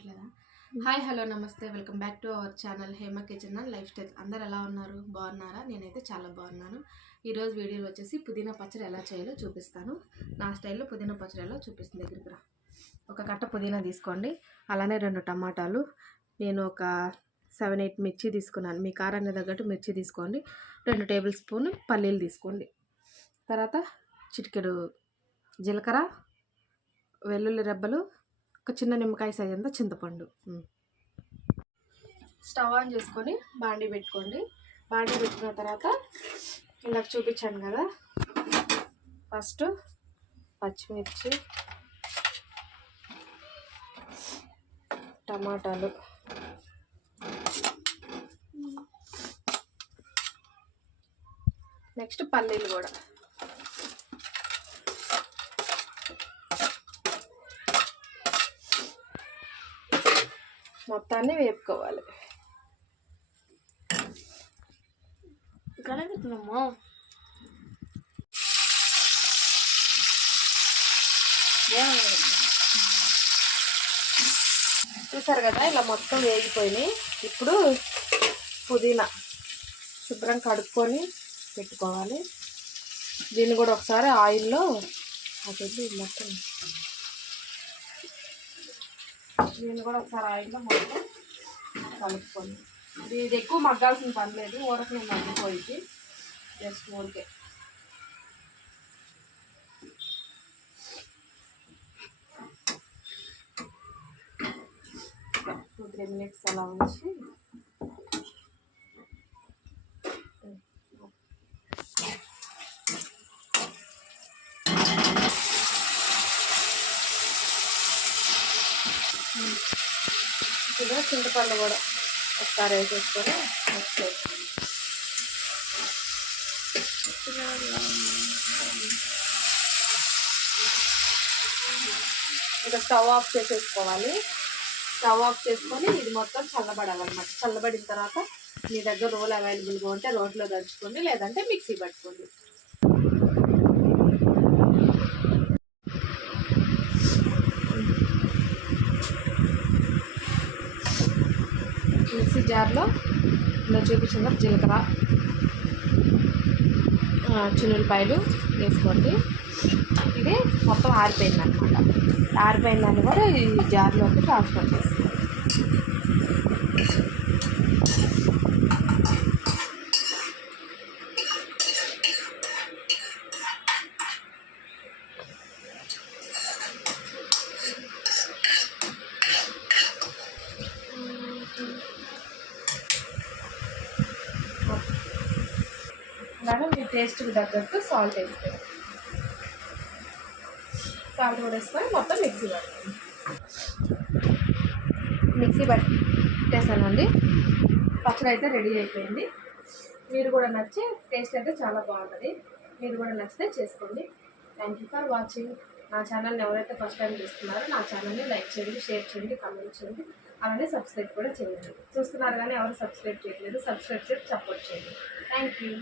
వినపట్లేదా? Hi hello నమస్తే, welcome back to our channel Hema kitchen and life style. అందరు ఎలా ఉన్నారు? బాగున్నారా? నేనైతే చాలా బాగున్నాను. ఈరోజు వీడియోలో వచ్చేసి పుదీనా పచ్చడి ఎలా చేయాలో చూపిస్తాను. నా స్టైల్లో పుదీనా పచ్చడి ఎలా చూపిస్తుంది. దగ్గరికి రా. ఒక కట్ట పుదీనా తీసుకోండి, అలానే 2 టమాటాలు, నేను ఒక 7-8 మిర్చి తీసుకున్నాను. మీ కారాన్ని తగ్గట్టు మిర్చి తీసుకోండి. 2 టేబుల్ స్పూన్ పల్లీలు తీసుకోండి. తర్వాత చిటికెడు జీలకర్ర, వెల్లుల్లి రెబ్బలు, ఒక చిన్న నిమ్మకాయ సైజ్ అంతా చింతపండు. స్టవ్ ఆన్ చేసుకొని బాండీ పెట్టుకోండి. బాండీ పెట్టుకున్న తర్వాత ఇందాక చూపించాను కదా, ఫస్ట్ పచ్చిమిర్చి, టమాటాలు, నెక్స్ట్ పల్లీలు కూడా, మొత్తాన్ని వేపుకోవాలి. కలుపుతున్నాము. చూసారు కదా, ఇలా మొత్తం వేగిపోయినాయి. ఇప్పుడు పుదీనా శుభ్రం కడుక్కొని పెట్టుకోవాలి. దీన్ని కూడా ఒకసారి ఆయిల్లో మొత్తం మొత్తం కలుపుకోండి. ఇది ఎక్కువ మగ్గాల్సిన పని లేదు, ఊరకు నేను మగ్గిపోయింది, జస్ట్ ఊరికే. టూ 3 మినిట్స్ అలా ఉంచి ఇప్పుడు చింతపండు కూడా ఒకసారి వేసేసుకొని ఇంకా స్టవ్ ఆఫ్ చేసేసుకోవాలి. స్టవ్ ఆఫ్ చేసుకొని ఇది మొత్తం చల్లబడాలన్నమాట. చల్లబడిన తర్వాత మీ దగ్గర రోల్ అవైలబుల్గా ఉంటే రోట్లో దంచుకోండి, లేదంటే మిక్సీ పట్టుకోండి. మిక్సీ జార్లో ఇలా చూపించిన జీలకర్ర, చిన్నులపాయలు వేసుకోండి. ఇది మొత్తం ఆరిపోయింది అనమాట. ఆరిపోయిన దాన్ని కూడా ఈ జార్లోకి ట్రాన్స్ఫర్ చేసుకోండి. అలాగే మీ టేస్ట్కి తగ్గట్టు సాల్ట్ వేసుకోండి. సాల్ట్ కూడా వేసుకొని మొత్తం మిక్సీ పట్టేసానండి. పచ్చడి అయితే రెడీ అయిపోయింది. మీరు కూడా నచ్చి టేస్ట్ అయితే చాలా బాగుంటుంది. మీరు కూడా నచ్చితే చేసుకోండి. Thank you for watching. నా ఛానల్ని ఎవరైతే ఫస్ట్ టైం చూస్తున్నారో నా ఛానల్ని లైక్ చేయండి, షేర్ చేయండి, కామెంట్ చేయండి, అలానే సబ్స్క్రైబ్ కూడా చేయండి. చూస్తున్నారు కానీ ఎవరు సబ్స్క్రైబ్ చేయట్లేదు, సబ్స్క్రైబ్ చేసి సపోర్ట్ చేయండి. Thank you.